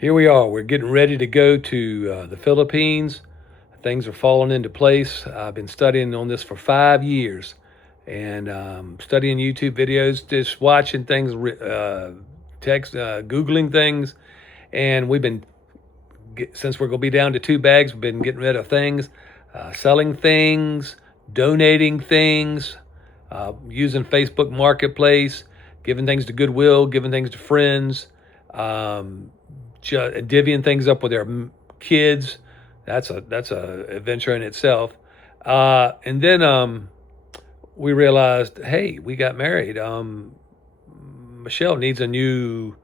Here we are. We're getting ready to go to the Philippines. Things are falling into place. I've been studying on this for 5 years and studying YouTube videos, just watching things, Googling things. And since we're going to be down to 2 bags, we've been getting rid of things, selling things, donating things, using Facebook Marketplace, giving things to Goodwill, giving things to friends. Um, Divvying things up with their kids. That's a adventure in itself. And then we realized, hey, we got married. Michelle needs a new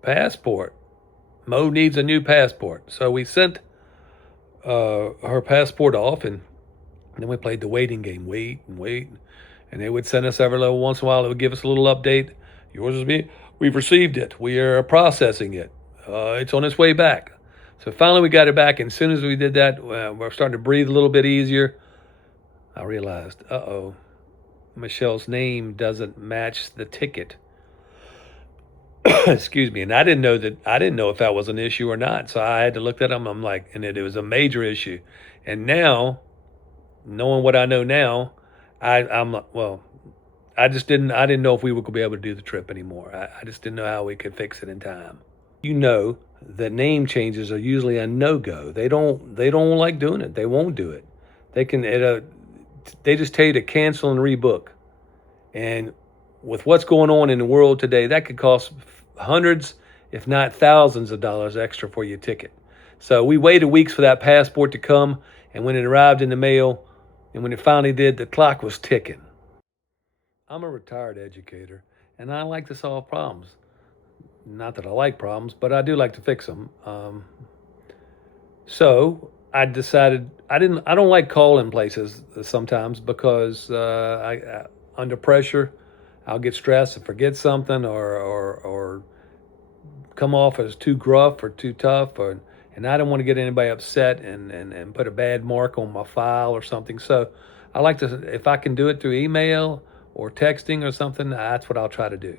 passport. Mo needs a new passport. So we sent her passport off, and then we played the waiting game. Wait and wait, and they would send us every little once in a while. They would give us a little update. Yours is me. We've received it. We are processing it. It's on its way back. So finally, we got it back. And as soon as we did that, we're starting to breathe a little bit easier. I realized, Michelle's name doesn't match the ticket. Excuse me. And I didn't know that. I didn't know if that was an issue or not. So I had to look that up. I'm like, and it was a major issue. And now, knowing what I know now, I'm well. I didn't know if we were going to be able to do the trip anymore. I just didn't know how we could fix it in time. You know that name changes are usually a no-go. They don't like doing it. They won't do it. They just tell you to cancel and rebook. And with what's going on in the world today, that could cost hundreds, if not thousands of dollars extra for your ticket. So we waited weeks for that passport to come, and when it arrived in the mail, and when it finally did, the clock was ticking. I'm a retired educator, and I like to solve problems. Not that I like problems, but I do like to fix them. So I decided I don't like calling places sometimes because under pressure I'll get stressed and forget something or come off as too gruff or too tough and I don't want to get anybody upset and put a bad mark on my file or something. So I like to, if I can do it through email or texting or something, that's what I'll try to do.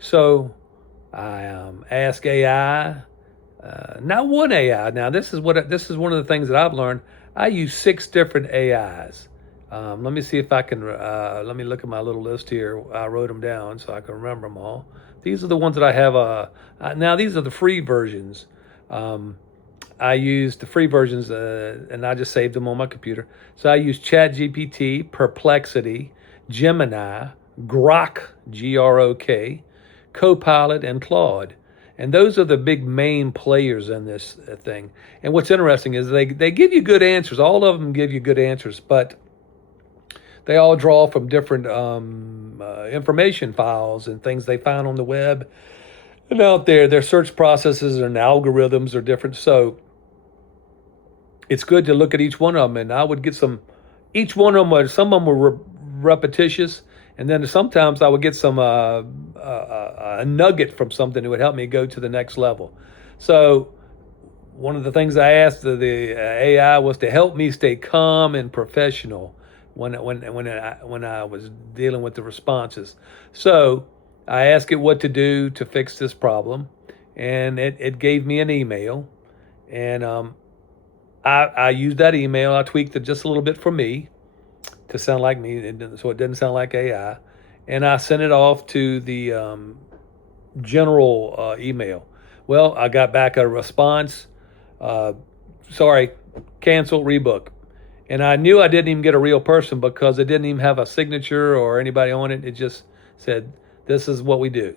So I ask AI, not one AI. Now this is one of the things that I've learned. I use 6 different AIs. Let me see if I can. Let me look at my little list here. I wrote them down so I can remember them all. These are the ones that I have. Now these are the free versions. I use the free versions, and I just saved them on my computer. So I use ChatGPT, Perplexity, Gemini, Grok, Grok, Copilot, and Claude. And those are the big main players in this thing. And what's interesting is they give you good answers. All of them give you good answers, but they all draw from different information files and things they found on the web and out there. Their search processes and algorithms are different. So it's good to look at each one of them. And I would get each one of them, some of them were repetitious. And then sometimes I would get a nugget from something that would help me go to the next level. So one of the things I asked the AI was to help me stay calm and professional when I was dealing with the responses. So I asked it what to do to fix this problem, and it gave me an email, and I used that email. I tweaked it just a little bit for me to sound like me, so it didn't sound like AI. And I sent it off to the general email. Well, I got back a response. Sorry, cancel, rebook. And I knew I didn't even get a real person because it didn't even have a signature or anybody on it. It just said, this is what we do.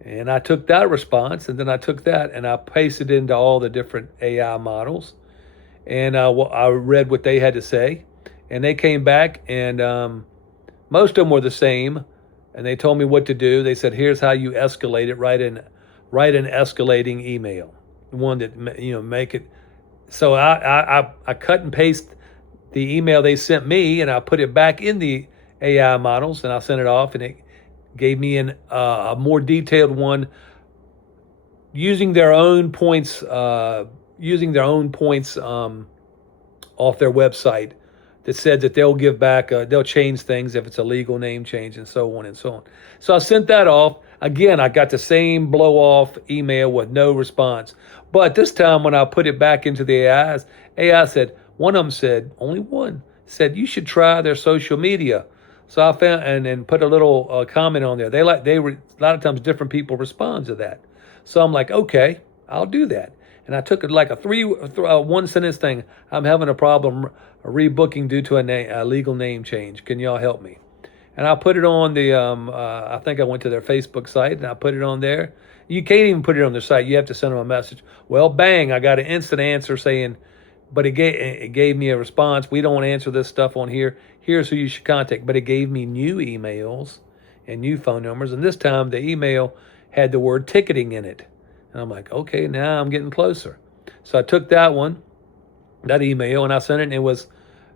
And I took that response and then I took that and I pasted it into all the different AI models. And I read what they had to say. And they came back, and most of them were the same. And they told me what to do. They said, "Here's how you escalate it. Write an escalating email, one that make it." So I cut and paste the email they sent me, and I put it back in the AI models, and I sent it off, and it gave me a more detailed one using their own points. Off their website that said that they'll give back, they'll change things if it's a legal name change and so on and so on. So I sent that off. Again, I got the same blow off email with no response. But this time when I put it back into the AI said, one of them said, only one, said, you should try their social media. So I found and put a little comment on there. A lot of times different people respond to that. So I'm like, okay, I'll do that. And I took it like a one sentence thing. I'm having a problem rebooking due to a legal name change. Can y'all help me? And I put it on I think I went to their Facebook site and I put it on there. You can't even put it on their site. You have to send them a message. Well, bang, I got an instant answer saying, but it gave me a response. We don't answer this stuff on here. Here's who you should contact. But it gave me new emails and new phone numbers. And this time the email had the word ticketing in it. And I'm like, okay, now I'm getting closer. So I took that email, and I sent it, and it was,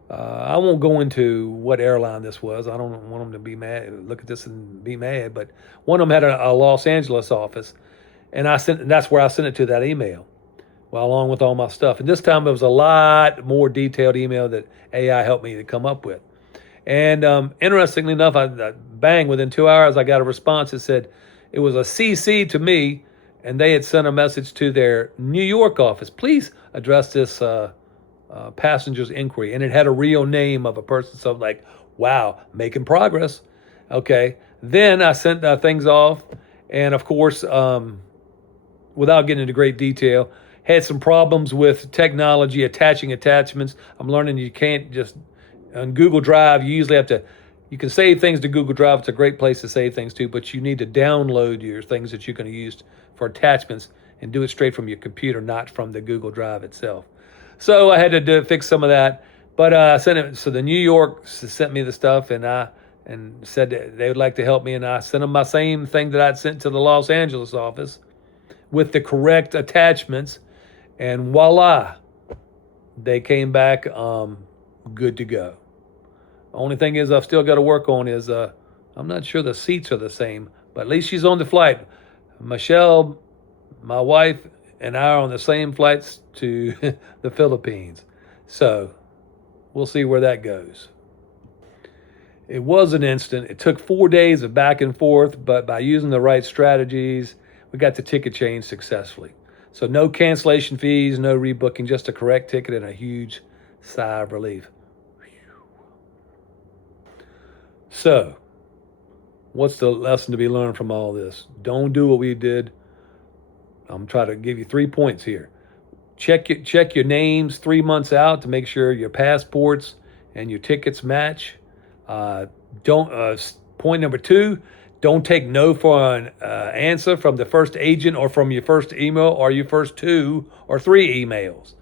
I won't go into what airline this was. I don't want them to be mad, look at this and be mad, but one of them had a Los Angeles office, and that's where I sent it to, that email, well, along with all my stuff. And this time it was a lot more detailed email that AI helped me to come up with. And interestingly enough, bang, within 2 hours, I got a response that said it was a CC to me, and they had sent a message to their New York office. Please address this passenger's inquiry. And it had a real name of a person. So I'm like, wow, making progress. Okay. Then I sent things off. And of course, without getting into great detail, had some problems with technology, attaching attachments. I'm learning you can't just, on Google Drive, you usually have to, you can save things to Google Drive. It's a great place to save things to, but you need to download your things that you're going to use for attachments and do it straight from your computer, not from the Google Drive itself. So I had to fix some of that, but I sent it. So the New York sent me the stuff, and said that they would like to help me, and I sent them my same thing that I'd sent to the Los Angeles office with the correct attachments, and voila, they came back good to go. Only thing is I've still got to work on is I'm not sure the seats are the same, but at least she's on the flight. Michelle, my wife, and I are on the same flights to the Philippines. So we'll see where that goes. It was an instant. It took 4 days of back and forth, but by using the right strategies, we got the ticket changed successfully. So no cancellation fees, no rebooking, just a correct ticket and a huge sigh of relief. So, what's the lesson to be learned from all this? Don't do what we did. I'm trying to give you 3 points here. Check your names 3 months out to make sure your passports and your tickets match. Point number 2, don't take no for an answer from the first agent or from your first email or your first 2 or 3 emails.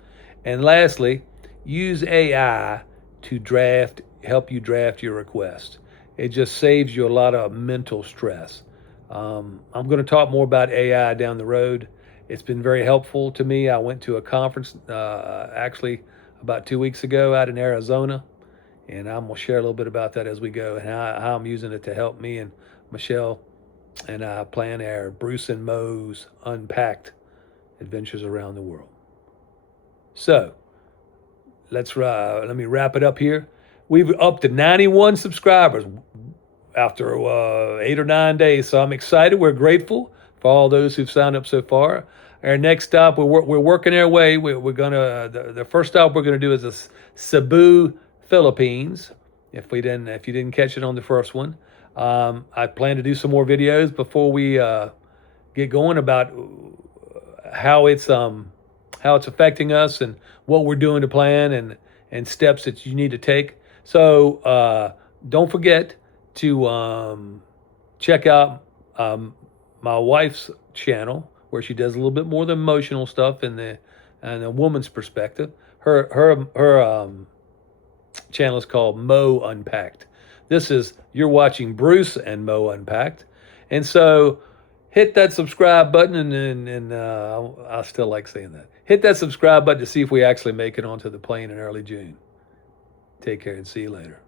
And lastly, use AI to help you draft your request. It just saves you a lot of mental stress. I'm going to talk more about AI down the road. It's been very helpful to me. I went to a conference actually about 2 weeks ago out in Arizona, and I'm going to share a little bit about that as we go and how I'm using it to help me and Michelle and I plan our Bruce and Mo's Unpacked adventures around the world. So let me wrap it up here. We've up to 91 subscribers after 8 or 9 days. So I'm excited. We're grateful for all those who've signed up so far. Our next stop, we're working our way. We're gonna the first stop we're gonna do is the Cebu, Philippines. If you didn't catch it on the first one, I plan to do some more videos before we get going about how it's affecting us and what we're doing to plan and steps that you need to take. So don't forget to check out my wife's channel, where she does a little bit more than emotional stuff in a woman's perspective. Her channel is called Mo Unpacked. You're watching Bruce and Mo Unpacked, and so hit that subscribe button, and I still like saying that. Hit that subscribe button to see if we actually make it onto the plane in early June. Take care and see you later.